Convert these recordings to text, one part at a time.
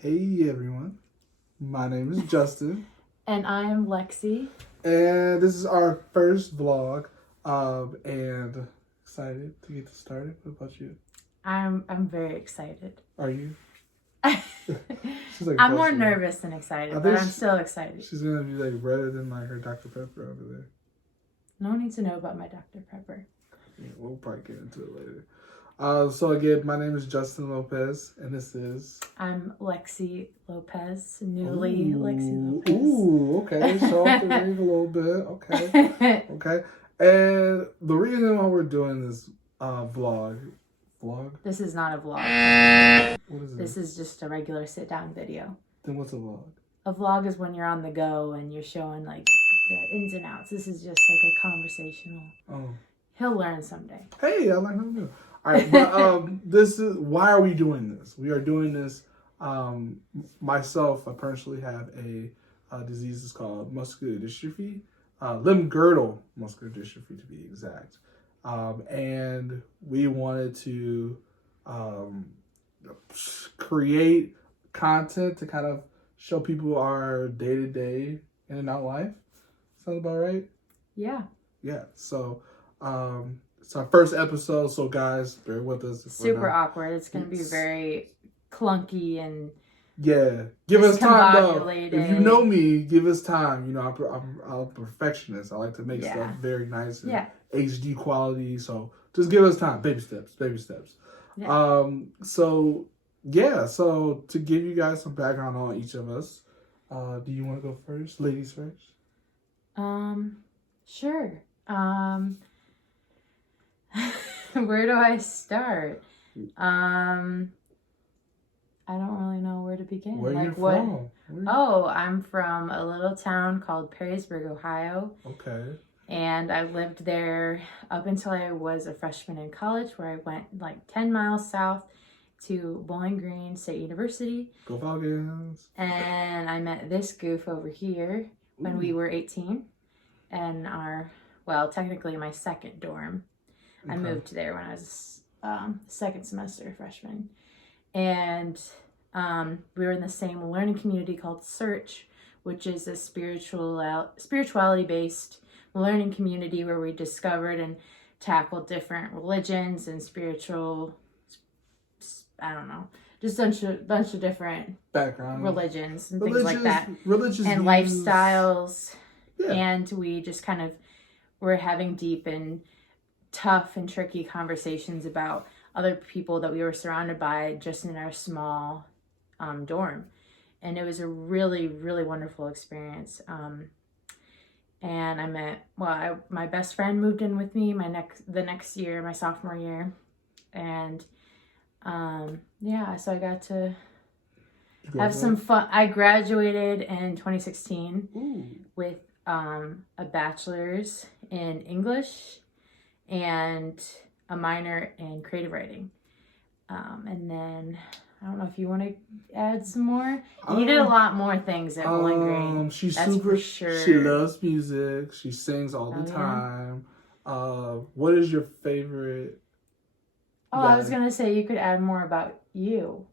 Hey everyone, my name is Justin, And I'm Lexi. and this is our first vlog. And excited to get this started. What about you? I'm very excited. Are you? She's like I'm more bustling. nervous than excited, I but think I'm still excited. She's gonna be like redder than like her Dr. Pepper over there. No one needs to know about my Dr. Pepper. Yeah, we'll probably get into it later. So again, my name is Justin Lopez, and this is. I'm Lexi Lopez, newly Lexi Lopez. Ooh, okay. Show off the ring a little bit. Okay. Okay. And the reason why we're doing this vlog. This is not a vlog. What is it? This is just a regular sit-down video. Then what's a vlog? A vlog is when you're on the go and you're showing like the ins and outs. This is just like a conversational. Oh. He'll learn someday. Hey, I like him too. All right, but this is why are we doing this? We are doing this. Myself, I personally have a disease that's called muscular dystrophy, limb girdle muscular dystrophy to be exact. And we wanted to create content to kind of show people our day to day in and out life. Sound about right? Yeah. Yeah. So. It's our first episode, so guys, bear with us. Super awkward. It's going to be very clunky and give us time though. If you know me, give us time. You know, I'm a perfectionist. I like to make stuff very nice and HD quality. So just give us time. Baby steps. Yeah. So to give you guys some background on each of us, do you want to go first? Ladies first. Sure. Where do I start? I don't really know where to begin. Where you from? Oh, I'm from a little town called Perrysburg, Ohio. Okay. And I lived there up until I was a freshman in college, where I went like 10 miles south to Bowling Green State University. Go Falcons. And I met this goof over here when we were 18 and technically my second dorm. Okay. I moved there when I was second semester freshman. And we were in the same learning community called Search, which is a spirituality-based learning community where we discovered and tackled different religions and spiritual, just a bunch of different background religions and things like that. Religious and views. Lifestyles. Yeah. And we just kind of were having deep and tough and tricky conversations about other people that we were surrounded by just in our small dorm. And it was a really, really wonderful experience. And I met, my best friend moved in with me the next year, my sophomore year. And so I got to have some fun. I graduated in 2016 with a bachelor's in English and a minor in creative writing. And then, I don't know if you want to add some more. You did a lot more things at Bowling Green. She's That's super, for sure. She loves music. She sings all the time. What is your favorite? I was going to say you could add more about you.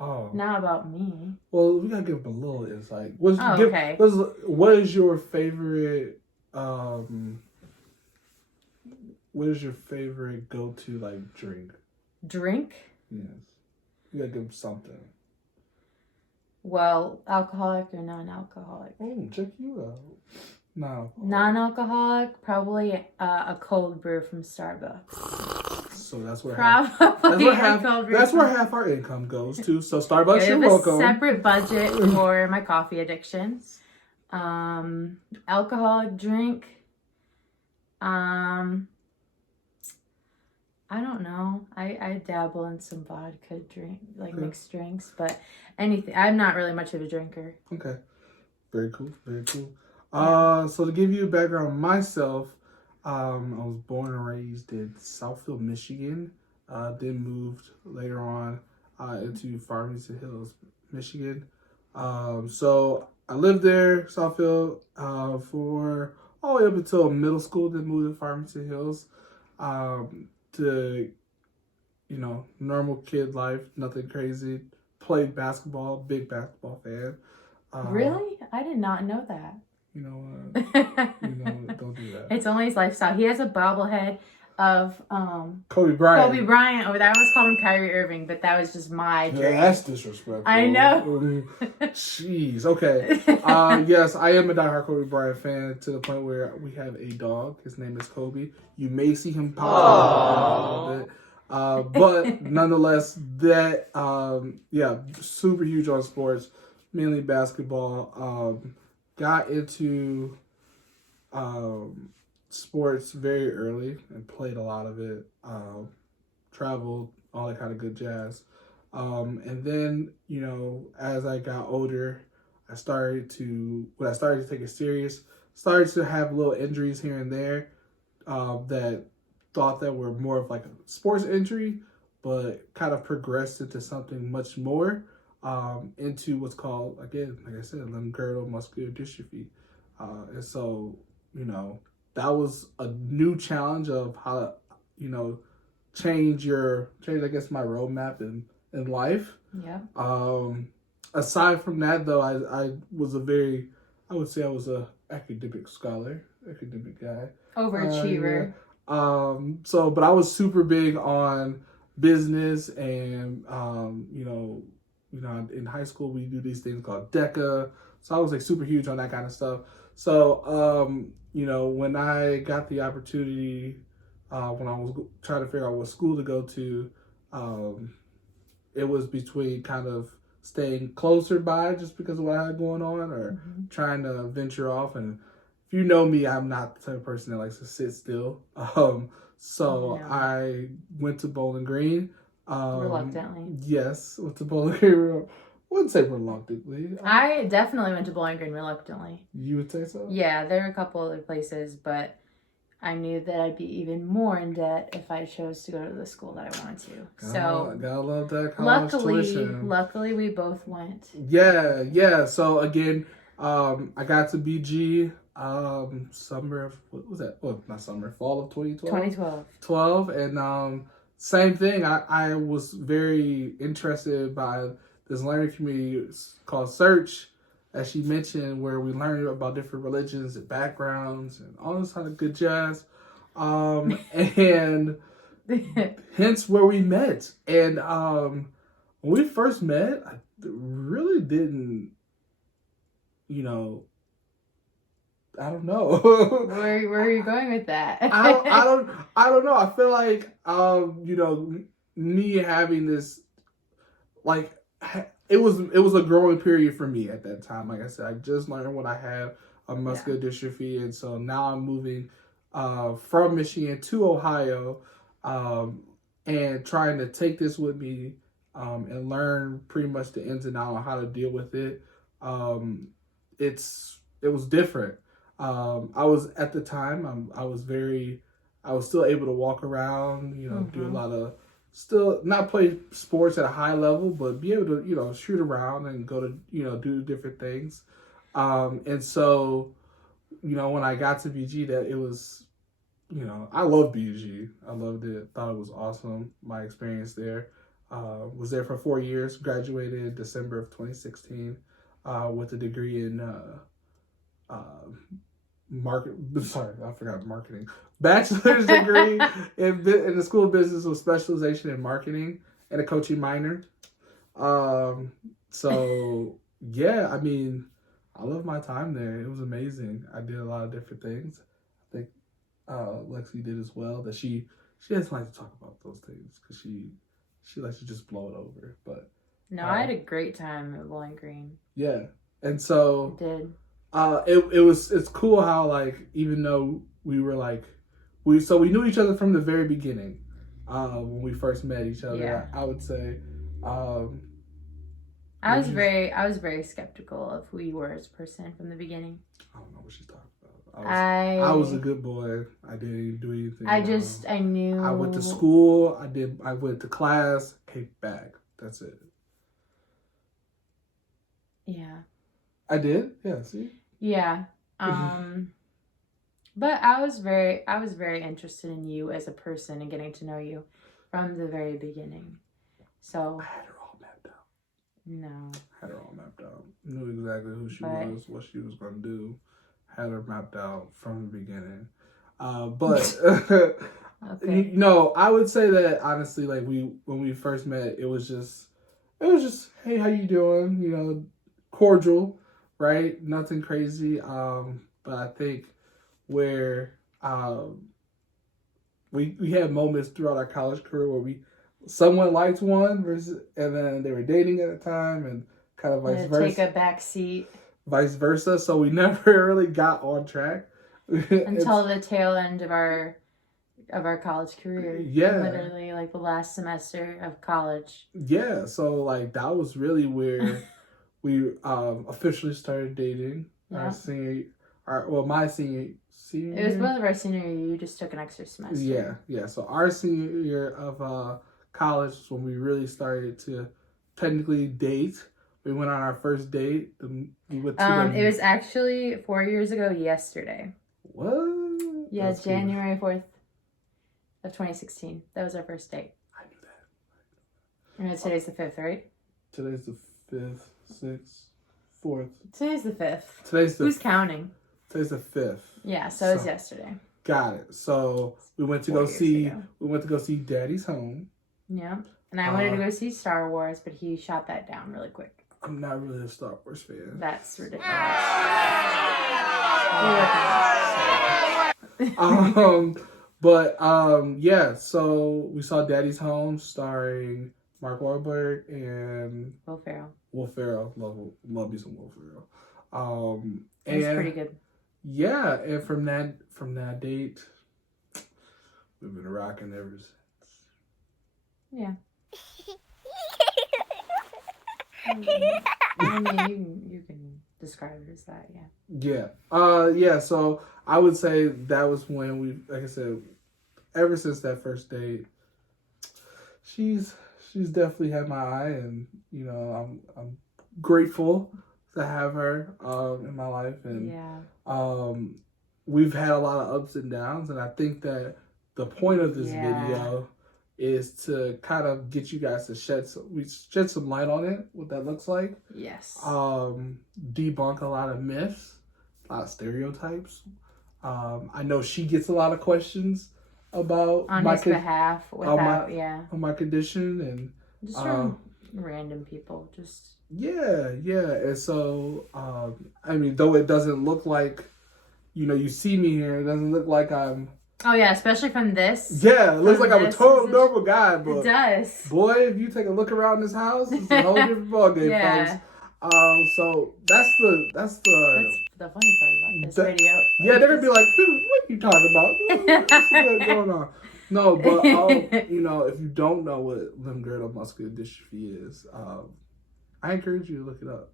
Oh. Not about me. Well, we got to give them a little insight. Okay. What is your favorite, what is your favorite go-to, drink? Drink? Yes. You got to give them something. Well, alcoholic or non-alcoholic? Oh, check you out. No. Non-alcoholic, probably a cold brew from Starbucks. So that's where half our income goes to. So Starbucks, you're welcome. I have a separate budget for my coffee addiction. Alcoholic drink. I don't know. I dabble in some vodka drink, mixed drinks, but anything. I'm not really much of a drinker. Okay. Very cool. So to give you a background on myself, I was born and raised in Southfield, Michigan. Then moved later on into Farmington Hills, Michigan. So I lived there, Southfield, for all the way up until middle school. Then moved to Farmington Hills. To, normal kid life, nothing crazy. played basketball, big basketball fan. Really? I did not know that. You know, don't do that. It's only his lifestyle. He has a bobblehead of Kobe Bryant. Kobe Bryant. Oh, that was called him Kyrie Irving, but that was just my dream. Yeah, that's disrespectful. I know. Jeez. Okay. Yes, I am a diehard Kobe Bryant fan to the point where we have a dog. His name is Kobe. You may see him pop up a little bit. But nonetheless, that super huge on sports, mainly basketball. Got into sports very early and played a lot of it. Traveled, all that kind of good jazz. And then, as I got older, I started to take it serious, started to have little injuries here and there that thought that were more of like a sports injury, but kind of progressed into something much more, into what's called, again, like I said, Girdle Muscular Dystrophy. And so, that was a new challenge of how to, change, I guess, my roadmap in life. Yeah. Aside from that, though, I would say I was a academic guy. Overachiever. But I was super big on business and, in high school we do these things called DECA. So I was like super huge on that kind of stuff. So, when I got the opportunity, when I was trying to figure out what school to go to, it was between kind of staying closer by just because of what I had going on, or trying to venture off. And if you know me, I'm not the type of person that likes to sit still. I went to Bowling Green. Reluctantly. Yes, went to Bowling Green. I wouldn't say reluctantly. I definitely went to Bowling Green reluctantly. You would say so? Yeah, there are a couple other places, but I knew that I'd be even more in debt if I chose to go to the school that I wanted to. So gotta love that college tuition. Luckily, we both went. Yeah. So again, I got to BG summer of, what was that? Well, not summer, fall of 2012. And same thing. I was very interested by this learning community called Search, as she mentioned, where we learned about different religions and backgrounds and all this kind of good jazz. And hence where we met. And when we first met, I really didn't, I don't know. Where are you going with that? I don't know. I feel like, me having this, like, it was a growing period for me at that time. Like I said, I just learned what I had a muscular dystrophy, and so now I'm moving from Michigan to Ohio, and trying to take this with me, and learn pretty much the ins and outs on how to deal with it. It was different. I was, at the time, I was still able to walk around, do a lot of, still not play sports at a high level, but be able to, shoot around and go to, do different things. And so, when I got to BG, that it was, I love BG. I loved it. Thought it was awesome. My experience there. Was there for 4 years, graduated December of 2016, with a degree in, marketing. Bachelor's degree in the School of Business with specialization in marketing and a coaching minor. So yeah, I mean, I love my time there. It was amazing. I did a lot of different things. I think Lexi did as well. That she doesn't like to talk about those things because she likes to just blow it over. But no, I had a great time at Bowling Green. Yeah, and so I did. It's cool how, like, even though we were like, we knew each other from the very beginning, when we first met each other. Yeah. I would say, I was very skeptical of who you were as a person from the beginning. I don't know what she's talking about. I was a good boy. I didn't do anything. I knew. I went to school. I went to class. Came back. That's it. Yeah. I did. Yeah. See. Yeah. But I was very interested in you as a person and getting to know you from the very beginning. So I had her all mapped out. No. Had her all mapped out. Knew exactly who she was, what she was going to do. Had her mapped out from the beginning. But Okay. I would say that honestly, like when we first met, it was just, hey, how you doing? Cordial, right? Nothing crazy. But I think where we had moments throughout our college career where someone liked one and then they were dating at the time and kind of vice versa. Take a back seat. Vice versa. So we never really got on track until the tail end of our college career. Yeah. Literally like the last semester of college. Yeah. So like that was really where we officially started dating. Yeah. My senior it was both of our senior year. You just took an extra semester. Yeah. So our senior year of college is when we really started to technically date. We went on our first date. It was actually 4 years ago yesterday. What? Yeah, it's January 4th of 2016. That was our first date. I knew that. And today's the 5th, right? Today's the 5th, 6th, 4th. Today's the 5th. Who's counting? Today's the 5th. Yeah, so it's yesterday. Got it. So we went to go see Daddy's Home. Yeah. And I wanted to go see Star Wars, but he shot that down really quick. I'm not really a Star Wars fan. That's ridiculous. Yeah, so we saw Daddy's Home starring Mark Wahlberg and Will Ferrell. Will Ferrell. Love me some Will Ferrell. It was pretty good. Yeah, and from that date, we've been rocking ever since. Yeah. I mean, you can describe it as that, yeah. Yeah. So I would say that was when we, like I said, ever since that first date, she's definitely had my eye, and I'm grateful to have her in my life, and we've had a lot of ups and downs, and I think that the point of this video is to kind of get you guys to shed some light on it, what that looks like. Yes. Debunk a lot of myths, a lot of stereotypes. I know she gets a lot of questions about on his behalf without on my condition, and just from random people, just and so I mean, though it doesn't look like you see me here, it doesn't look like I'm. Oh yeah, especially from this. Yeah, it looks like I'm a total normal guy, but it does. Boy, if you take a look around this house, it's a whole different ballgame, folks. So that's the funny part about this video. Yeah, they're gonna be like, "What are you talking about? What's going on?" No, but if you don't know what limb-girdle muscular dystrophy is, I encourage you to look it up,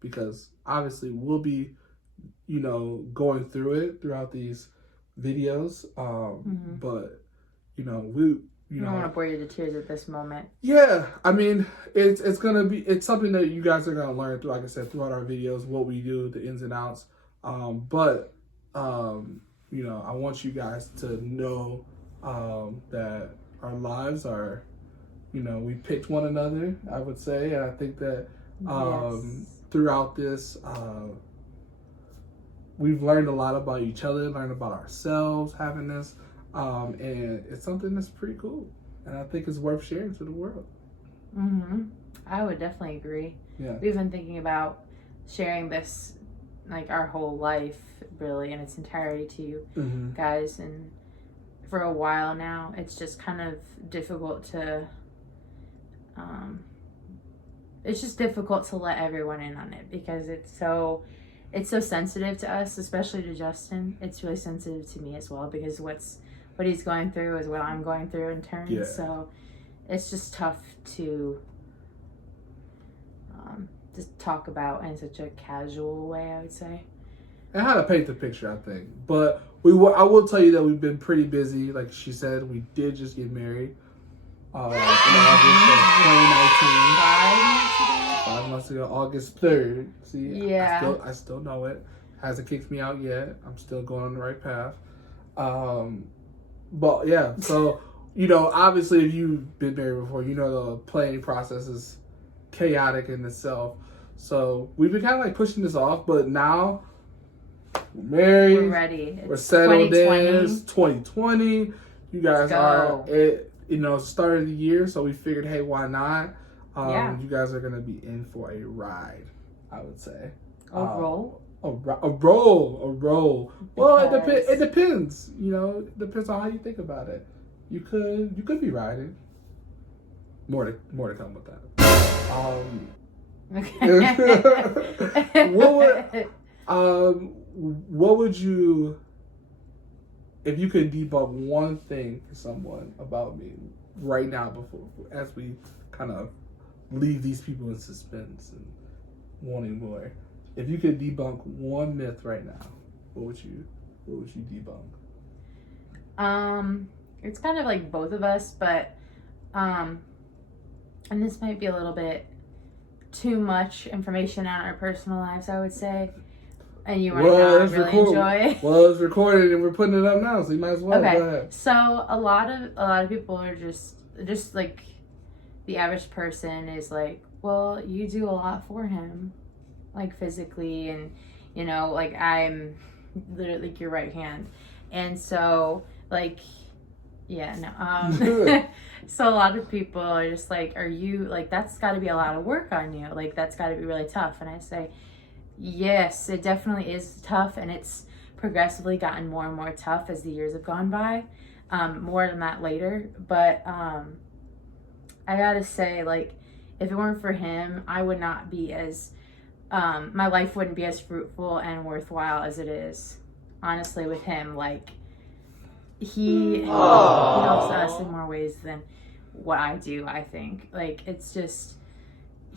because obviously we'll be, going through it throughout these videos, but we I don't want to bore you to tears at this moment. Yeah, I mean, it's something that you guys are gonna learn through, like I said, throughout our videos, what we do, the ins and outs. But I want you guys to know that our lives are, we picked one another, I would say, and I think that throughout this, we've learned a lot about each other, learned about ourselves having this. And it's something that's pretty cool, and I think it's worth sharing to the world. I would definitely agree. Yeah, we've been thinking about sharing this, like our whole life, really, in its entirety to you guys, and for a while now, it's just kind of difficult to. It's just difficult to let everyone in on it, because it's so sensitive to us, especially to Justin. It's really sensitive to me as well, because what he's going through is what I'm going through in turn. Yeah. So it's just tough to just talk about in such a casual way, I would say. And how to paint the picture, I think. But I will tell you that we've been pretty busy. Like she said, we did just get married. In August of 2019. 5 months ago, August 3rd. See, yeah. I still know it. Hasn't kicked me out yet. I'm still going on the right path. But yeah, so obviously, if you've been married before, the planning process is chaotic in itself. So we've been kind of like pushing this off, but now we're married. We're ready. We're settled in. 2020. It's 2020. You guys are at, start of the year, so we figured, hey, why not? You guys are gonna be in for a ride, I would say. A roll. A roll. Well, it depends. It depends on how you think about it. You could be riding. More to come with that. Okay. What would you, if you could debunk one thing for someone about me right now, as we kind of leave these people in suspense and wanting more? If you could debunk one myth right now, what would you debunk? It's kind of like both of us, but and this might be a little bit too much information on our personal lives, I would say. And you might not really enjoy it. Well, it's recorded and we're putting it up now, so you might as well. Okay. Go ahead. So a lot of people are just like, the average person is like, well, you do a lot for him, like physically, and like I'm literally like your right hand, and so like, yeah, no, so a lot of people are just like, are you like, that's got to be a lot of work on you, like that's got to be really tough, and I say, yes, it definitely is tough, and it's progressively gotten more and more tough as the years have gone by. More on that later, but I gotta say, like, if it weren't for him, I would not be as my life wouldn't be as fruitful and worthwhile as it is. Honestly, with him, like, he helps us in more ways than what I do, I think. Like, it's just,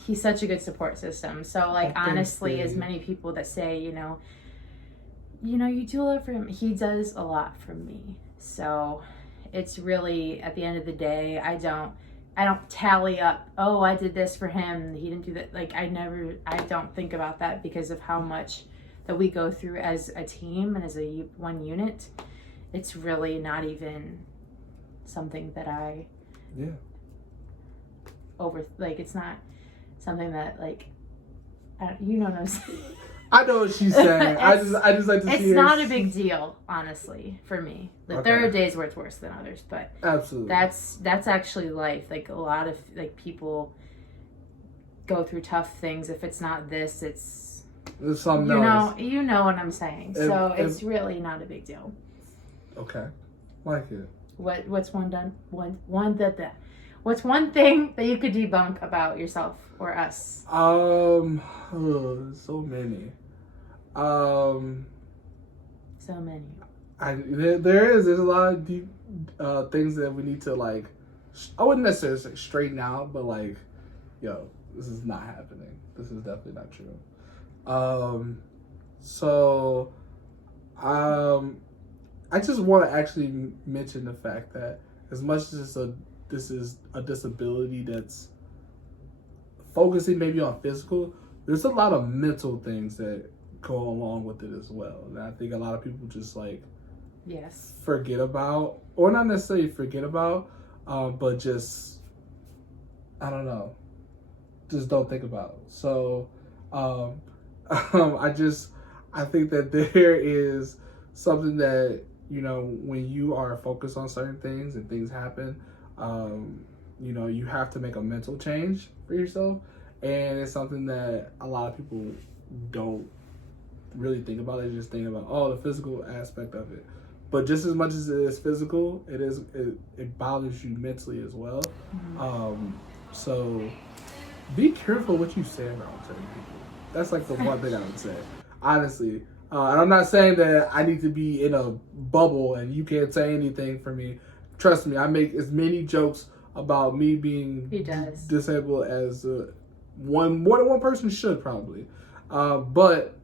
he's such a good support system. So, like, honestly, as many people that say, you do a lot for him, he does a lot for me. So it's really, at the end of the day, I don't tally up, oh, I did this for him, he didn't do that. Like, I don't think about that, because of how much that we go through as a team and as one unit. It's really not even something that it's not something that, like, you know what I'm saying. I know what she's saying. I just like to see. It's not a big deal, honestly, for me. There are days where it's worse than others, but absolutely, that's actually life. Like, a lot of people go through tough things. If it's not this, it's something else. You know what I'm saying. So it's really not a big deal. Okay, like it. What's one thing that you could debunk about yourself or us? So many. So many. There's a lot of deep things that we need to, like, I wouldn't necessarily say straighten out, but like, yo, this is not happening. This is definitely not true. I just want to actually mention the fact that as much as this is a disability that's focusing maybe on physical, there's a lot of mental things that go along with it as well. And I think a lot of people just, like, forget about, or not necessarily forget about, but just, I don't know, just don't think about. So I think that there is something that, when you are focused on certain things and things happen, you have to make a mental change for yourself. And it's something that a lot of people don't really think about. They just think about, the physical aspect of it. But just as much as it is physical, it bothers you mentally as well. Mm-hmm. So be careful what you say around certain people. That's like the one thing I would say, honestly. And I'm not saying that I need to be in a bubble and you can't say anything for me. Trust me, I make as many jokes about me being disabled as more than one person should probably. But,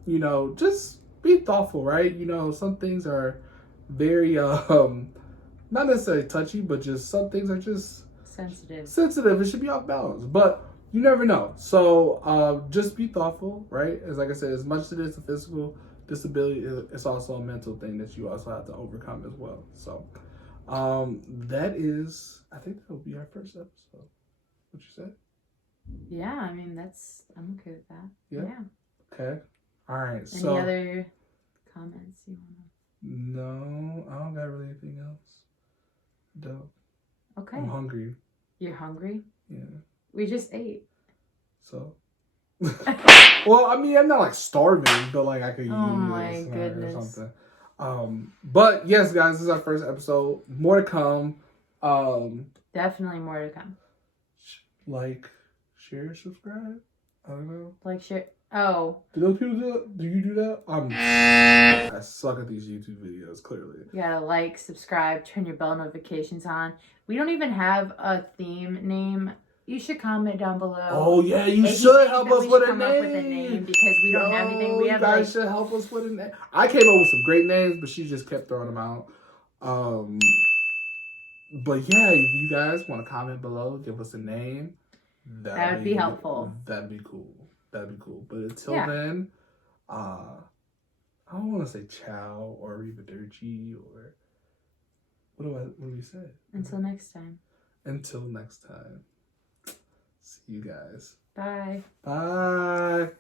just be thoughtful, right? Some things are very, not necessarily touchy, but just some things are just sensitive. It should be off balance, but you never know. So just be thoughtful, right? Like I said, as much as it is a physical disability, it's also a mental thing that you also have to overcome as well. So I think that will be our first episode. What you said? Yeah, I mean, I'm okay with that. Yeah. Okay. All right. Any other comments you want to? No, I don't got really anything else. Dope. Okay. I'm hungry. You're hungry? Yeah. We just ate. So. Well, I mean, I'm not like starving, but like I could use my tonight goodness. or something. But yes, guys, this is our first episode. More to come. Definitely more to come. Like, share, subscribe. I don't know. Like, share. Oh. Do those people do that? Do you do that? I suck at these YouTube videos, clearly. You gotta like, subscribe, turn your bell notifications on. We don't even have a theme name. You should comment down below. Oh yeah, you should help us with a name. Because we don't have anything. We have, you guys should help us with a name. I came up with some great names, but she just kept throwing them out. But yeah, if you guys want to comment below, give us a name. That would be helpful. That'd be cool. But until then, I don't want to say ciao or arrivederci or what do we say? Until next time. Until next time. See you guys. Bye. Bye.